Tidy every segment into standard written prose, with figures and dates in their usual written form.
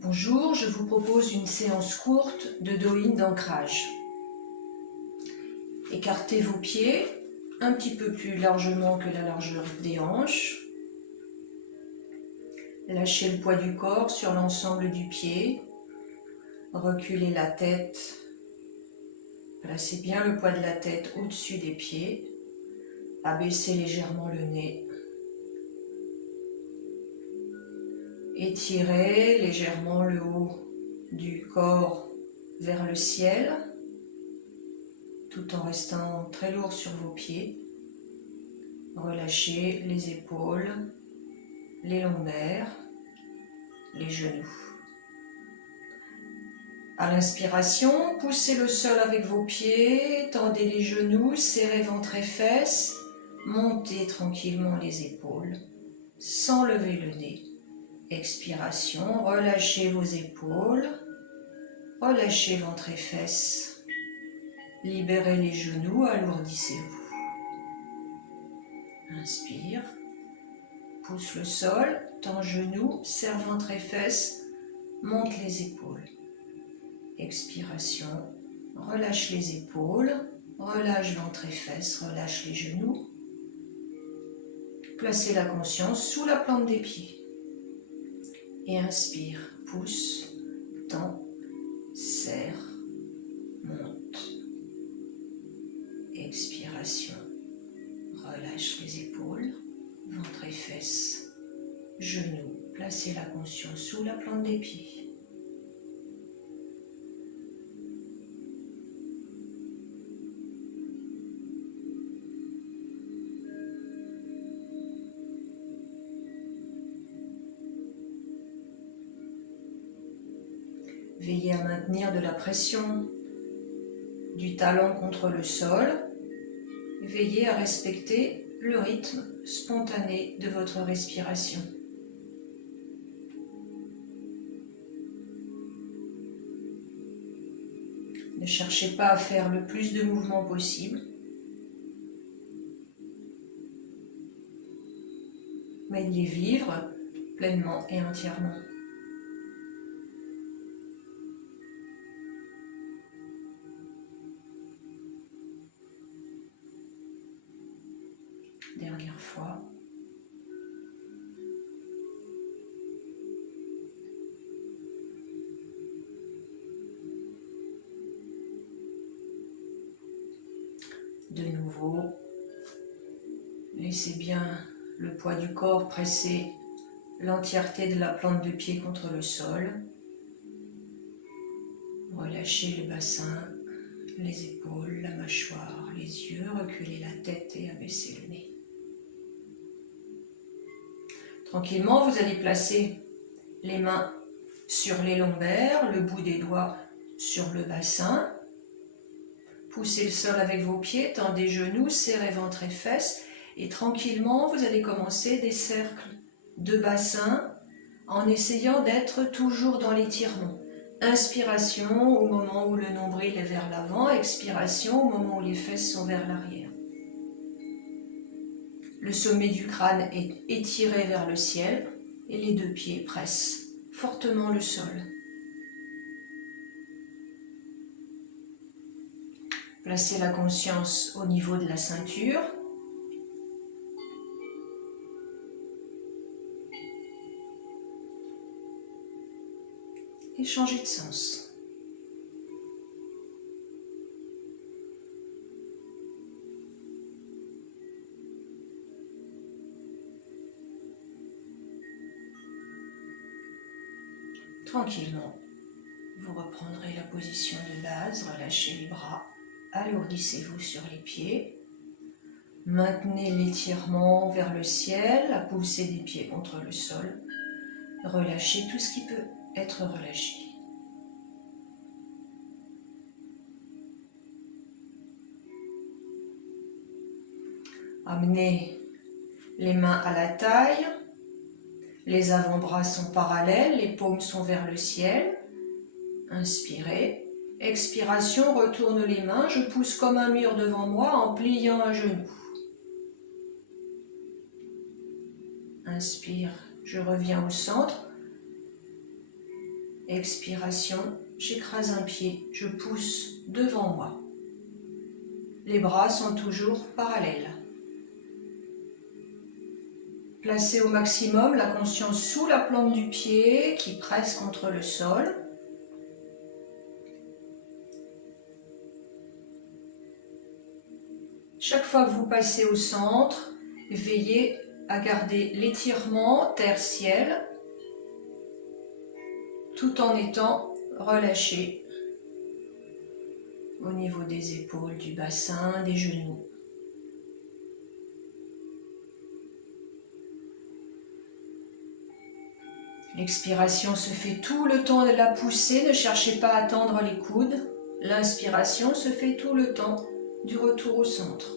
Bonjour, je vous propose une séance courte de Do-in d'ancrage. Écartez vos pieds un petit peu plus largement que la largeur des hanches. Lâchez le poids du corps sur l'ensemble du pied. Reculez la tête. Placez bien le poids de la tête au-dessus des pieds. Abaissez légèrement le nez. Étirez légèrement le haut du corps vers le ciel, tout en restant très lourd sur vos pieds. Relâchez les épaules, les lombaires, les genoux. À l'inspiration, poussez le sol avec vos pieds, tendez les genoux, serrez ventre et fesses, montez tranquillement les épaules, sans lever le nez. Expiration, relâchez vos épaules, relâchez ventre et fesses, libérez les genoux, alourdissez-vous. Inspire, pousse le sol, tend genoux, serre ventre et fesses, monte les épaules. Expiration, relâche les épaules, relâche ventre et fesses, relâche les genoux. Placez la conscience sous la plante des pieds. Et inspire, pousse, tend, serre, monte. Expiration, relâche les épaules, ventre et fesses, genoux. Placez la conscience sous la plante des pieds. Veillez à maintenir de la pression du talon contre le sol. Veillez à respecter le rythme spontané de votre respiration. Ne cherchez pas à faire le plus de mouvements possible, mais de les vivre pleinement et entièrement. Dernière fois. De nouveau, laissez bien le poids du corps presser l'entièreté de la plante de pied contre le sol. Relâchez le bassin, les épaules, la mâchoire, les yeux, reculez la tête et abaissez le nez. Tranquillement, vous allez placer les mains sur les lombaires, le bout des doigts sur le bassin. Poussez le sol avec vos pieds, tendez genoux, serrez ventre et fesses. Et tranquillement, vous allez commencer des cercles de bassin en essayant d'être toujours dans l'étirement. Inspiration au moment où le nombril est vers l'avant, expiration au moment où les fesses sont vers l'arrière. Le sommet du crâne est étiré vers le ciel et les deux pieds pressent fortement le sol. Placez la conscience au niveau de la ceinture. Et changez de sens. Tranquillement, vous reprendrez la position de base, relâchez les bras, alourdissez-vous sur les pieds. Maintenez l'étirement vers le ciel, la poussée des pieds contre le sol. Relâchez tout ce qui peut être relâché. Amenez les mains à la taille. Les avant-bras sont parallèles, les paumes sont vers le ciel. Inspirez. Expiration, retourne les mains. Je pousse comme un mur devant moi en pliant un genou. Inspire, je reviens au centre. Expiration, j'écrase un pied, je pousse devant moi. Les bras sont toujours parallèles. Placez au maximum la conscience sous la plante du pied qui presse contre le sol. Chaque fois que vous passez au centre, veillez à garder l'étirement terre-ciel tout en étant relâché au niveau des épaules, du bassin, des genoux. L'expiration se fait tout le temps de la poussée, ne cherchez pas à tendre les coudes. L'inspiration se fait tout le temps du retour au centre.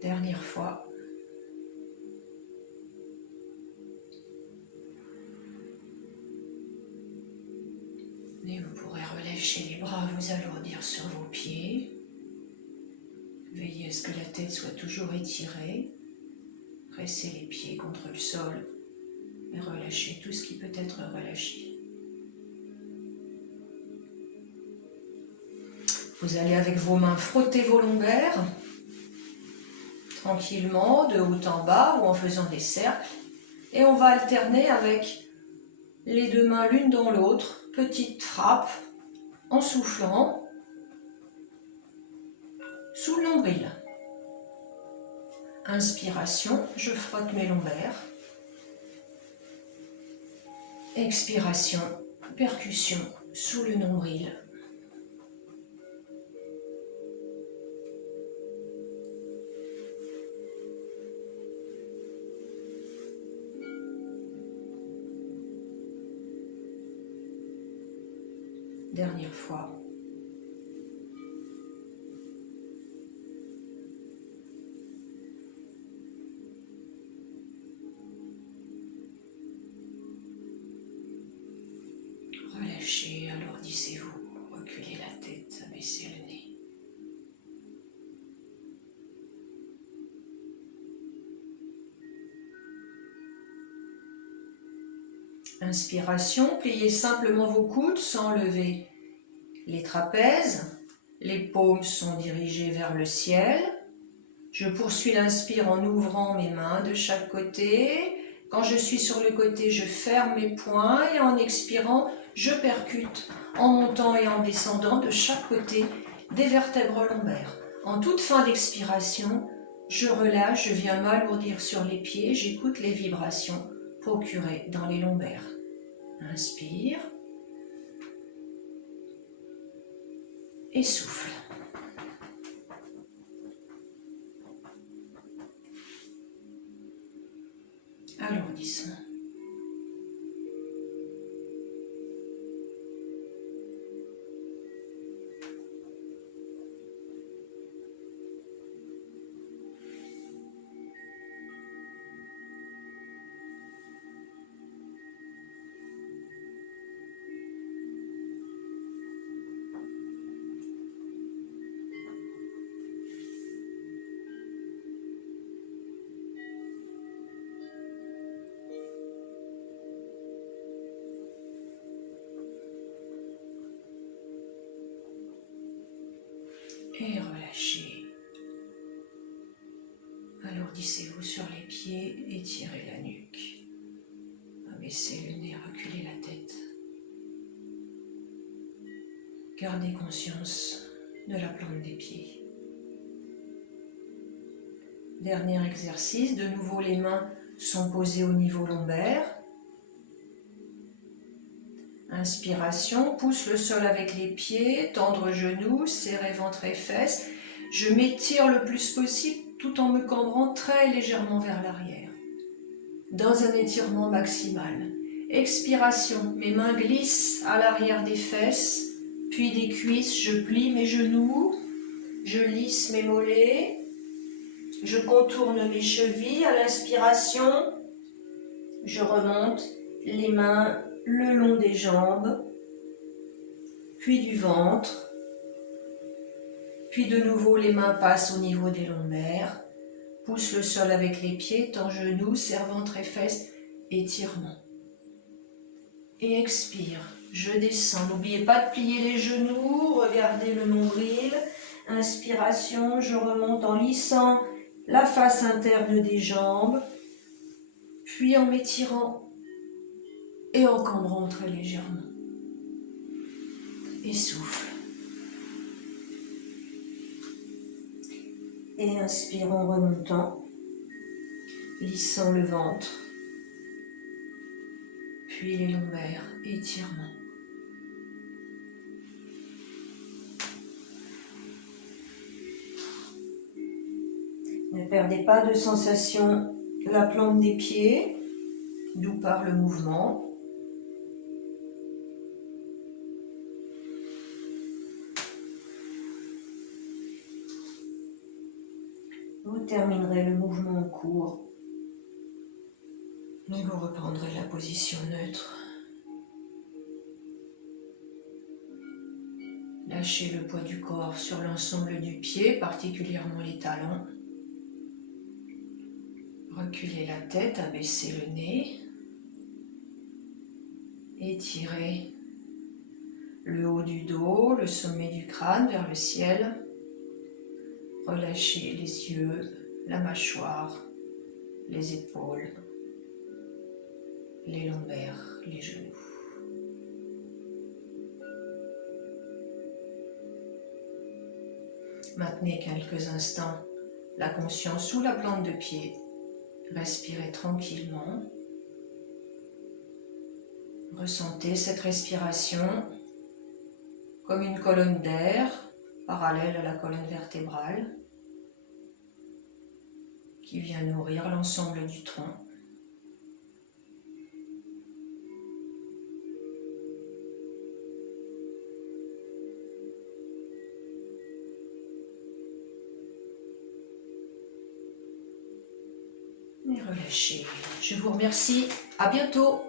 Dernière fois. Et vous pourrez relâcher les bras, vous alourdir sur vos pieds. Veillez à ce que la tête soit toujours étirée. Pressez les pieds contre le sol et relâchez tout ce qui peut être relâché. Vous allez avec vos mains frotter vos lombaires, tranquillement, de haut en bas ou en faisant des cercles. Et on va alterner avec les deux mains l'une dans l'autre, petite frappe, en soufflant, sous le nombril. Inspiration, je frotte mes lombaires. Expiration, percussion sous le nombril. Dernière fois. Relâchez, alourdissez-vous, reculez la tête, abaissez le nez. Inspiration, pliez simplement vos coudes sans lever les trapèzes. Les paumes sont dirigées vers le ciel. Je poursuis l'inspire en ouvrant mes mains de chaque côté. Quand je suis sur le côté, je ferme mes poings et en expirant, je percute en montant et en descendant de chaque côté des vertèbres lombaires. En toute fin d'expiration, je relâche, je viens m'alourdir sur les pieds, j'écoute les vibrations procurées dans les lombaires. Inspire et souffle. Alourdissement. Et relâchez. Alourdissez-vous sur les pieds, étirez la nuque. Abaissez le nez, reculez la tête. Gardez conscience de la plante des pieds. Dernier exercice, de nouveau les mains sont posées au niveau lombaire. Inspiration, pousse le sol avec les pieds, tendre genoux, serrer ventre et fesses. Je m'étire le plus possible tout en me cambrant très légèrement vers l'arrière. Dans un étirement maximal. Expiration, mes mains glissent à l'arrière des fesses, puis des cuisses, je plie mes genoux, je lisse mes mollets, je contourne mes chevilles. À l'inspiration, je remonte les mains le long des jambes, puis du ventre, puis de nouveau les mains passent au niveau des lombaires Pousse le sol avec les pieds, tends genoux, serre ventre et fesses, étirement. Et expire, je descends. N'oubliez pas de plier les genoux, regardez le nombril. Inspiration, je remonte en lissant la face interne des jambes, puis en m'étirant et en cambrant très légèrement. Et souffle. Et inspire en remontant, lissant le ventre, puis les lombaires, étirement. Ne perdez pas de sensation la plante des pieds, d'où part le mouvement. Vous terminerez le mouvement en cours. Et vous reprendrez la position neutre. Lâchez le poids du corps sur l'ensemble du pied, particulièrement les talons. Reculez la tête, abaissez le nez. Étirez le haut du dos, le sommet du crâne vers le ciel. Relâchez les yeux, la mâchoire, les épaules, les lombaires, les genoux. Maintenez quelques instants la conscience sous la plante de pied. Respirez tranquillement. Ressentez cette respiration comme une colonne d'air parallèle à la colonne vertébrale qui vient nourrir l'ensemble du tronc. Et relâchez. Je vous remercie. À bientôt.